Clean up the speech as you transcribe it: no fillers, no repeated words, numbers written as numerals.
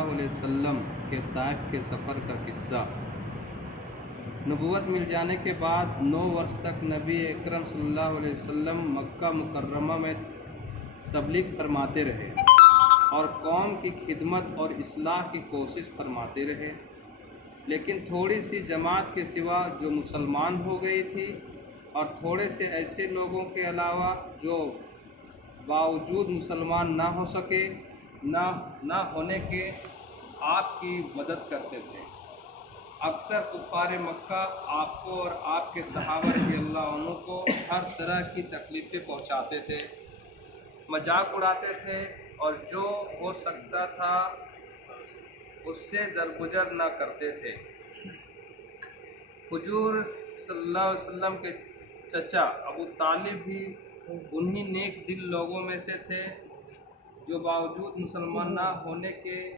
सल्लल्लाहु अलैहि वसल्लम के ताइफ के सफ़र का किस्सा। नबूवत मिल जाने के बाद 9 वर्ष तक नबी अकरम सल्लल्लाहु अलैहि वसल्लम मक्का मुकर्रमा में तबलीग फरमाते रहे और कौम की खिदमत और इस्लाह की कोशिश फरमाते रहे, लेकिन थोड़ी सी जमात के सिवा जो मुसलमान हो गई थी और थोड़े से ऐसे लोगों के अलावा जो बावजूद मुसलमान ना हो सके ना होने के आपकी मदद करते थे। अक्सर कुफ़ार मक्का आपको और आपके सहाबा रज़ियल्लाहु अन्हु को हर तरह की तकलीफ़ें पहुँचाते थे, मजाक उड़ाते थे और जो हो सकता था उससे दरगुजर ना करते थे। हुजूर सल्लल्लाहु अलैहि वसल्लम के चचा अबू तालिब भी उन्हीं नेक दिल लोगों में से थे जो बावजूद मुसलमान ना होने के